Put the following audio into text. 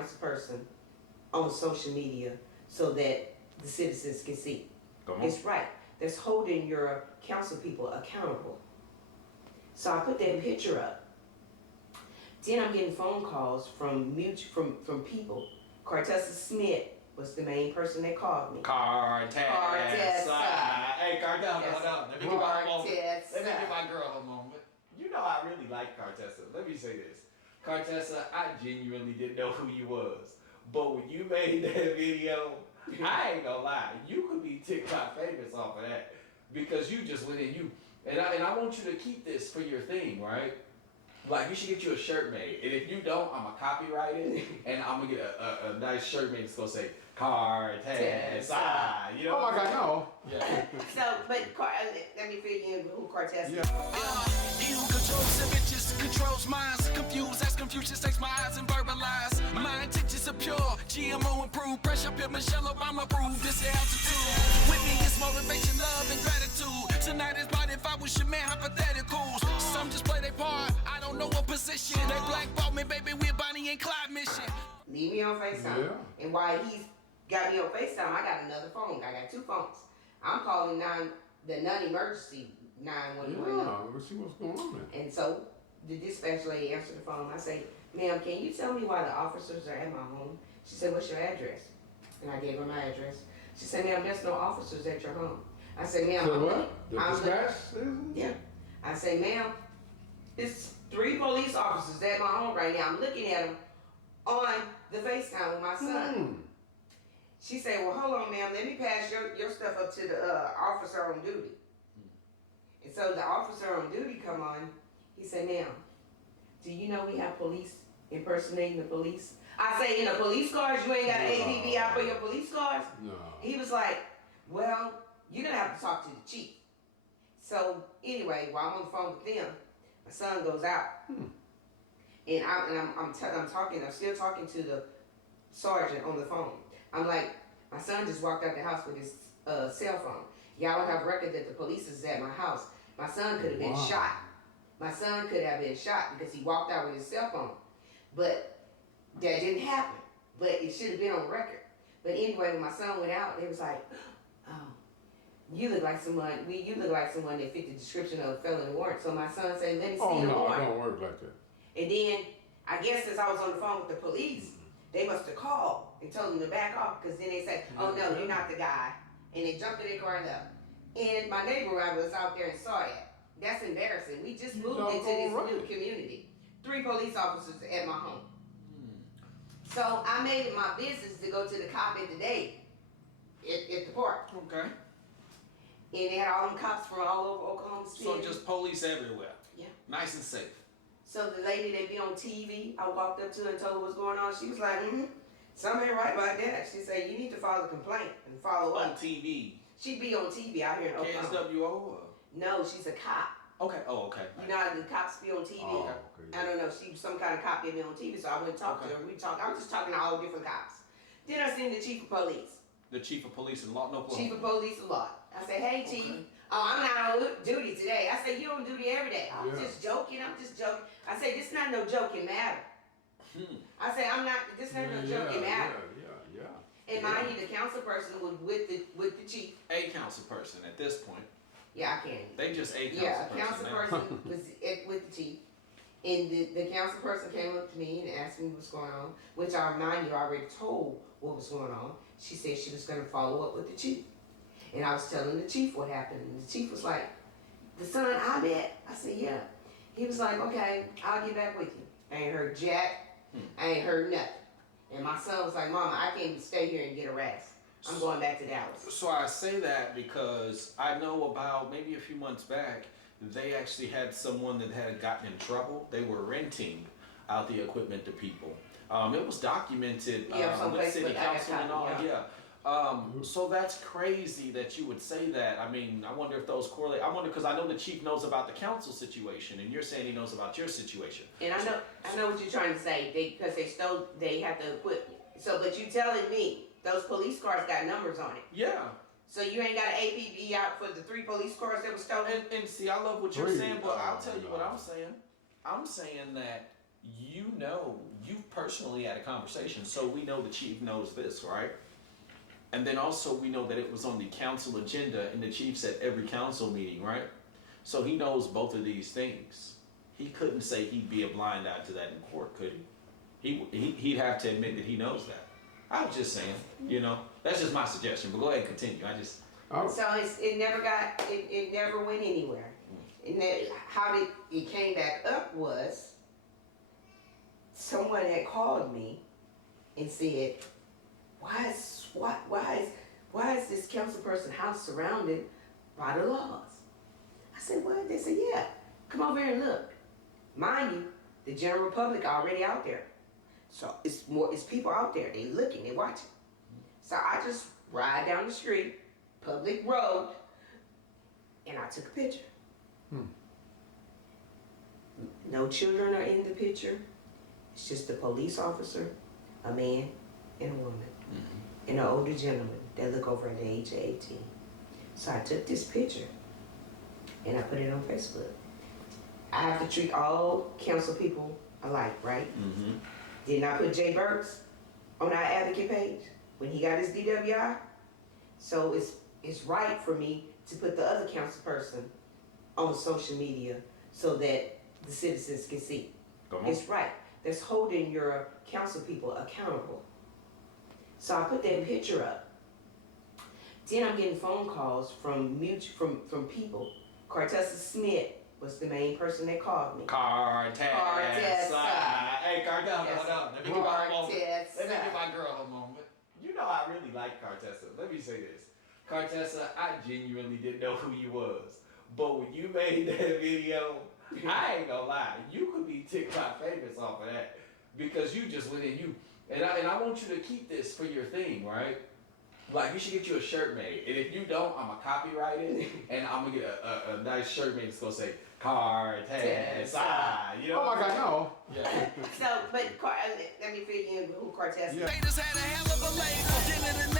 council person on social media so that the citizens can see. It's right. That's holding your council people accountable. So I put that picture up. Then I'm getting phone calls from people. Car-te-saaaaaaaaa Smith was the main person that called me. Car-te-saaaaaaaaa. Hey, Car-te-saaaaaaaaa, hold on. Let me get my girl a moment. You know I really like Car-te-saaaaaaaaa. Let me say this. Car-te-saaaaaaaaa, I genuinely didn't know who you was. But when you made that video, I ain't gonna lie, you could be TikTok famous off of that. Because you just went in, and I want you to keep this for your thing, right? Like, you should get you a shirt made. And if you don't, I'm going to copyright it. And I'm going to get a nice shirt made that's going to say, Car-te-saaaaaaaaa. You know oh my God, no. Yeah. So, but let me fill you in who Car-te-saaaaaaaaa is. He who controls the bitches, controls minds. Confused as Confucius takes my eyes and verbalize. My intentions are pure, GMO approved. Pressure up Michelle Obama approved. This is altitude. With me it's motivation, love, and gratitude. Tonight is about if I was your man, hypotheticals. Some just play their part, I don't know what position. They blackball me, baby, we're Bonnie and Clyde mission. Leave me on FaceTime. Yeah. And while he's got me on FaceTime, I got another phone. I got 2 phones. I'm calling the non-emergency 911. Yeah, let's see what's going on there. And so the dispatch lady answered the phone. I say, ma'am, can you tell me why the officers are at my home? She said, what's your address? And I gave her my address. She said, ma'am, there's no officers at your home. I said, ma'am, so what? The dispatch? Yeah. I say, ma'am, it's 3 police officers at my home right now. I'm looking at them on the FaceTime with my son. She said, well, hold on, ma'am. Let me pass your stuff up to the officer on duty. And so the officer on duty come on. He said, ma'am, do you know we have police impersonating the police? I say, in the police cars, you ain't got an APB out for your police cars? No. He was like, well, you're going to have to talk to the chief. So anyway, while I'm on the phone with them, my son goes out. And I'm still talking to the sergeant on the phone. I'm like, my son just walked out the house with his cell phone. Y'all don't have record that the police is at my house. My son could have been shot. My son could have been shot because he walked out with his cell phone. But that didn't happen. But it should have been on record. But anyway, when my son went out, it was like, oh, you look like someone that fit the description of a felony warrant. So my son said, let me see the warrant. Oh, no, it don't work like that. And then, I guess since I was on the phone with the police, they must have called and told him to back off, because then they said, oh no, you're not the guy. And they jumped in their car and left. And my neighbor was out there and saw that. That's embarrassing. We just moved into this new community. 3 police officers at my home. So I made it my business to go to the cop at the day at the park. Okay. And they had all them cops from all over Oklahoma City. So just police everywhere. Yeah. Nice and safe. So the lady that be on TV, I walked up to her and told her what's going on. She was like, something ain't right about that. She said, you need to file a complaint and follow up. On TV? She'd be on TV out here in Oklahoma. KSWO or? No, she's a cop. Okay, oh, okay. You know how the cops be on TV? Oh, okay. I don't know, she was some kind of cop that be on TV, so I went and talked to her. I was just talking to all different cops. Then I seen the chief of police. The chief of police in Lawton, Oklahoma? Chief of police a lot. I said, hey, chief. Oh, I'm not on duty today. I said, you on duty every day. I'm just joking. I say, this not no joking matter. I say, this not no joking matter. Yeah. And mind you, the council person was with the chief. A council person at this point. Yeah, I can't. They just a council person. Yeah, a council person was with the chief. And the council person came up to me and asked me what's going on, which I remind you, I already told what was going on. She said she was going to follow up with the chief. And I was telling the chief what happened. And the chief was like, the son I met? I said, yeah. He was like, okay, I'll get back with you. I ain't heard jack. I ain't heard nothing. And my son was like, Mama, I can't even stay here and get harassed. I'm going back to Dallas. So I say that because I know about maybe a few months back, they actually had someone that had gotten in trouble. They were renting out the equipment to people. It was documented with city council and all, so that's crazy that you would say that. I mean, I wonder if those correlate. I wonder, because I know the chief knows about the council situation, and you're saying he knows about your situation. And I know what you're trying to say, because they have the equipment. So, but you telling me those police cars got numbers on it. Yeah. So you ain't got an APB out for the 3 police cars that were stolen? And see, I love what you're saying, but I'll tell you what I'm saying. I'm saying that you know you personally had a conversation, so we know the chief knows this, right? And then also we know that it was on the council agenda, and the chief's at every council meeting, right? So he knows both of these things. He couldn't say he'd be a blind eye to that in court, could he? He'd have to admit that he knows that. I was just saying, you know, that's just my suggestion. But go ahead and continue. So it never went anywhere. And how it came back up was someone had called me and said, why is this council person's house surrounded by the laws? I said, what? They said, yeah, come over here and look. Mind you, the general public already out there. So it's people out there, they looking, they watching. So I just ride down the street, public road, and I took a picture. No children are in the picture. It's just a police officer, a man, and a woman, and an older gentleman that look over at the age of 18. So I took this picture, and I put it on Facebook. I have to treat all council people alike, right? Didn't I put Jay Burks on our advocate page when he got his DWI? So it's right for me to put the other council person on social media so that the citizens can see. It's right. That's holding your council people accountable. So I put that picture up. Then I'm getting phone calls from people. Car-te-saaaaaaaaa Smith was the main person that called me. Car-te-saaaaaaaaa. Hey, hold on. Let me get my girl a moment. You know I really like Car-te-saaaaaaaaa. Let me say this. Car-te-saaaaaaaaa, I genuinely didn't know who you was. But when you made that video, I ain't gonna lie, you could be TikTok famous off of that. Because you just went in, and I want you to keep this for your thing, right? Like, you should get you a shirt made. And if you don't, I'm gonna copyright it, and I'm gonna get a nice shirt made that's gonna say, Car-te-saaaaaaaaa, you know? Oh my God, no. Yeah. So, but let me fill you in who Car-te-saaaaaaaaa. Haters had a hell of a label. Dealing in